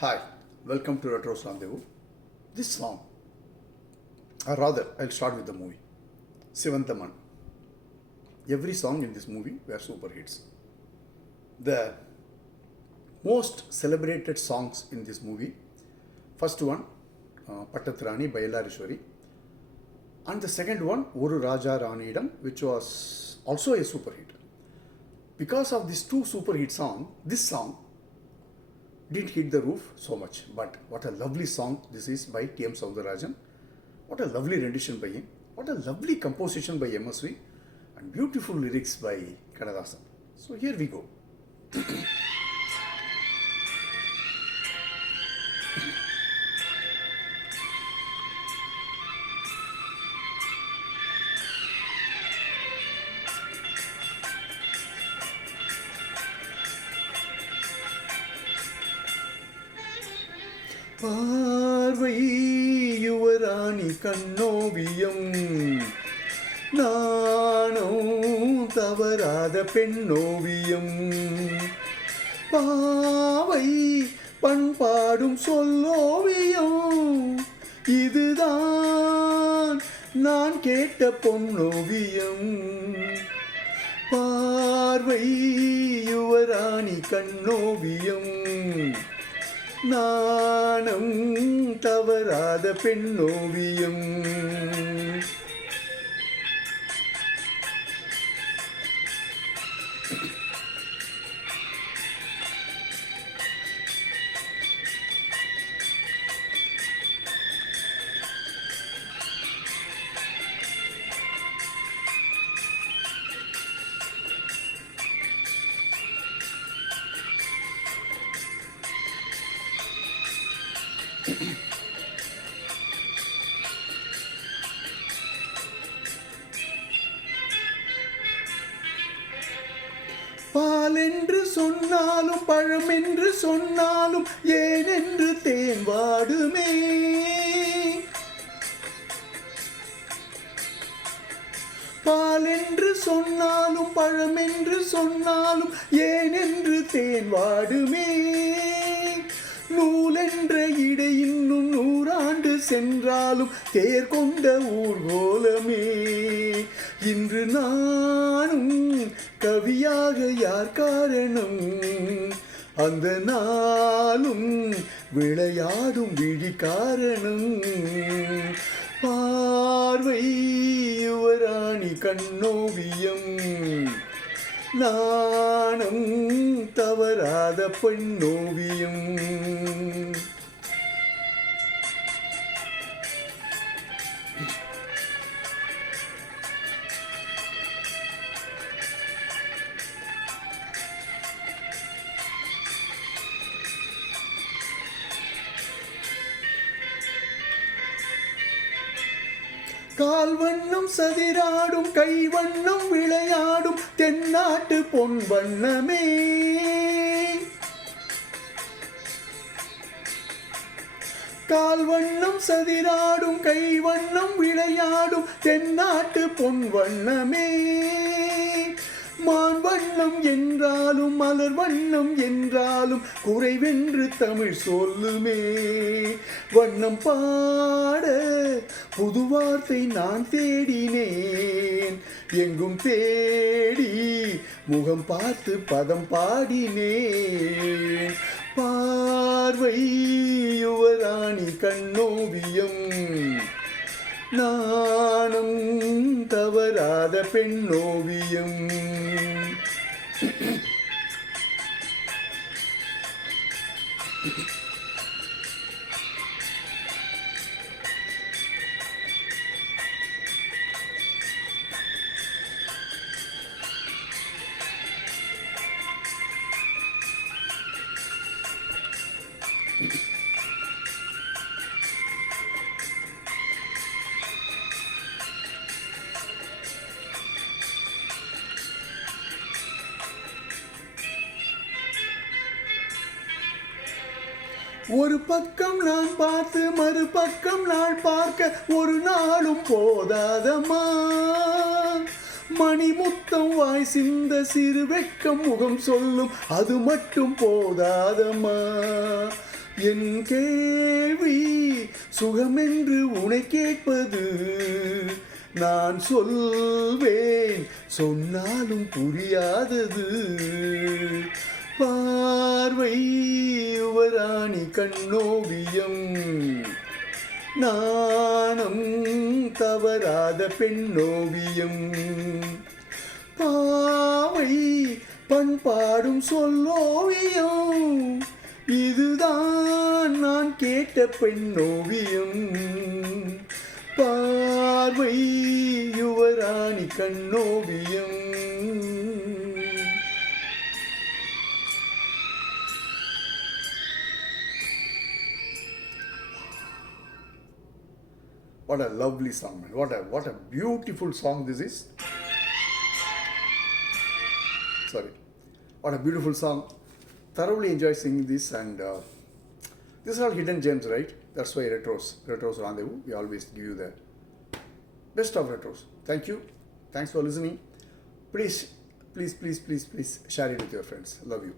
Hi, welcome to Retro Rendezvous. This song, or rather, I'll start with the movie, Sivantaman. Every song in this movie were super hits. The most celebrated songs in this movie, first one, Pattatrani by Ellarishwari, and the second one, Oru Raja Ranidam, which was also a super hit. Because of these two super hit songs, this song didn't hit the roof so much. But what a lovely song this is by T.M. Soundarajan. What a lovely rendition by him. What a lovely composition by MSV. And beautiful lyrics by Kannadasan. So here we go. பார்வை யுவராணி கண்ணோவியம் நானும் தவறாத பெண்ணோவியம் பாவை பண்பாடும் சொல்லோவியம் இதுதான் நான் கேட்ட பொன்னோவியம் பார்வை யுவராணி கண்ணோவியம் நாணம் தவறாத பெண்ணோவியம் பால் என்று சொன்னாலும் பழம் என்று சொன்னாலும் ஏனென்று தேன் வாடுமே பால் என்று சொன்னாலும் பழம் என்று சொன்னாலும் ஏனென்று தேன் வாடுமே நூலென்ற இடை இன்னும் நூறாண்டு சென்றாலும் தேர் கொண்ட ஊர்கோலமே இன்று நானும் கவியாக யார் காரணம் அந்த நாளும் விளையாடும் விழி காரணம் பார்வை யுவராணி கண்ணோவியம் நாணம் தவறாத பெண்ணோவியம் கால் வண்ணம் சதிராடும் கை வண்ணம் விளையாடும் தென்னாட்டு பொன் வண்ணமே கால் வண்ணம் சதிராடும் கை வண்ணம் விளையாடும் தென்னாட்டு பொன் வண்ணமே மான் வண்ணம் என்றாலும் மலர் வண்ணம் என்றாலும் குறைவென்று தமிழ் சொல்லுமே வண்ணம் பாட புது வார்த்தை நான் தேடினேன் எங்கும் தேடி முகம் பார்த்து பதம் பாடினேன் பார்வை யுவராணி கண்ணோவியம் நாணம் தவறாத பெண்ணோவியம் ஒரு பக்கம் நான் பார்த்து மறுபக்கம் நான் பார்க்க ஒரு நாளும் போதாதம்மா மணிமுத்தம் வாய் சிந்த சிறு வெட்கம் முகம் சொல்லும் அது மட்டும் போதாதம்மா என் கேள்வி சுகமென்று உனை கேட்பது, நான் சொல்வேன் சொன்னாலும் புரியாதது. பார்வை யுவராணி கண்ணோவியம், நாணம் தவறாத பெண்ணோவியம். பாவை பண்பாடும் சொல்லோவியம், இதுதான் நான் கேட்ட பெண்ணோவியம். பார்வை யுவராணி கண்ணோவியம். What a lovely song, man. What a beautiful song this is. Sorry. What a beautiful song. Thoroughly enjoy singing this, and this is all hidden gems, right? That's why Retros Rendezvous, we always give you the best of retros. Thank you. Thanks for listening. Please share it with your friends. Love you.